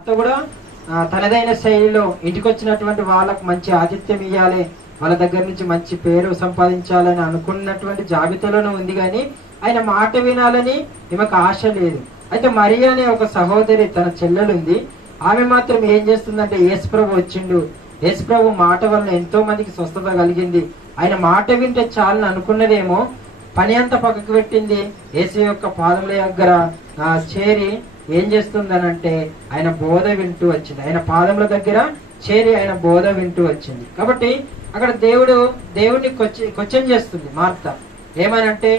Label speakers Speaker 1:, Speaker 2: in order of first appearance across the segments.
Speaker 1: అంతా కూడా తనదైన శైలిలో ఇంటికొచ్చినటువంటి వాళ్ళకు మంచి ఆతిథ్యం ఇవ్వాలి వాళ్ళ దగ్గర నుంచి మంచి పేరు సంపాదించాలని అనుకున్నటువంటి జాబితాలోనే ఉంది కానీ ఆయన మాట వినాలని ఈమెకు ఆశ లేదు. అయితే మరియా అనే ఒక సహోదరి తన చెల్లెలు ఉంది ఆమె మాత్రం ఏం చేస్తుందంటే యేసుప్రభు వచ్చిండు. యేసుప్రభు మాట వలన ఎంతో మందికి స్వస్థత కలిగింది. ఆయన మాట వింటే చాలని అనుకున్నదేమో పని అంతా పక్కకు పెట్టింది. యేసు యొక్క పాదముల దగ్గర చేరి ఏం చేస్తుందనంటే ఆయన బోధ వింటూ వచ్చింది. ఆయన పాదముల దగ్గర చేరి ఆయన బోధ వింటూ వచ్చింది. కాబట్టి అక్కడ దేవుడు దేవుడిని కొచ్చి క్వశ్చన్ చేస్తుంది. మార్త ఏమనంటే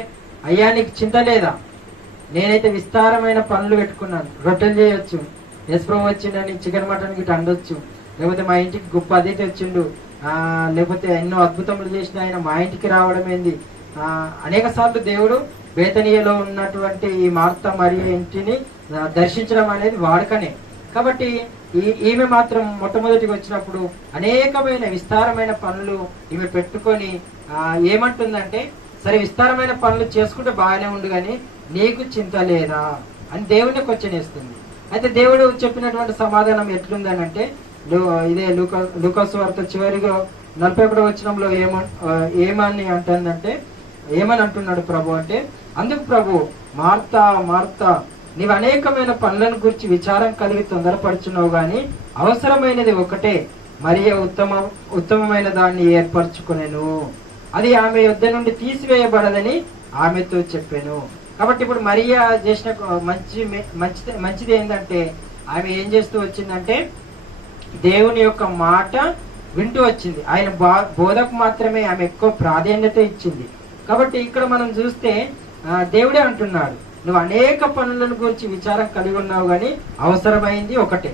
Speaker 1: అయ్యా నీకు చింత లేదా? నేనైతే విస్తారమైన పనులు పెట్టుకున్నాను. రొట్టెలు చేయొచ్చు. యశ్ప్రభు వచ్చిండని చికెన్ మటన్ గిట్ట అండొచ్చు లేకపోతే మా ఇంటికి గొప్ప అతిథి వచ్చిండు. ఆ, లేకపోతే ఎన్నో అద్భుతములు చేసిన ఆయన మా ఇంటికి రావడం ఏంది ఆ, అనేక సార్లు దేవుడు బేతనీయలో ఉన్నటువంటి ఈ మార్త మరియు ఇంటిని దర్శించడం అనేది వాడుకనే. కాబట్టి ఈ ఈమె మాత్రం మొట్టమొదటికి వచ్చినప్పుడు అనేకమైన విస్తారమైన పనులు ఈమె పెట్టుకొని ఏమంటుందంటే సరే విస్తారమైన పనులు చేసుకుంటే బాగానే ఉండు కానీ నీకు చింత లేదా? అని దేవుడిని క్వశ్చన్ వేస్తుంది. అయితే దేవుడు చెప్పినటువంటి సమాధానం ఎట్లుందని అంటే ఇదే లూక లూకాసు వార్త చివరిగా నలభై ఒకటో వచ్చినంలో ఏమ ఏమని అంటుందంటే ఏమని అంటున్నాడు ప్రభు అంటే అందుకు ప్రభు మార్తా మార్తా నీవు అనేకమైన పనులను గురించి విచారం కలిగి తొందరపడుచున్నావు గాని అవసరమైనది ఒకటే మరి ఉత్తమ ఉత్తమమైన దాన్ని ఏర్పరచుకునేను. అది ఆమె యుద్ధ నుండి తీసివేయబడదని ఆమెతో చెప్పాను. కాబట్టి ఇప్పుడు మరియా చేసిన మంచి మంచి మంచిది ఏంటంటే ఆమె ఏం చేస్తూ వచ్చిందంటే దేవుని యొక్క మాట వింటూ వచ్చింది. ఆయన బా- బోధకు మాత్రమే ఆమె ఎక్కువ ప్రాధాన్యత ఇచ్చింది. కాబట్టి ఇక్కడ మనం చూస్తే ఆ, దేవుడే అంటున్నాడు. నువ్వు అనేక పనులను గురించి విచారం కలిగి ఉన్నావు కానీ అవసరమైంది ఒకటే.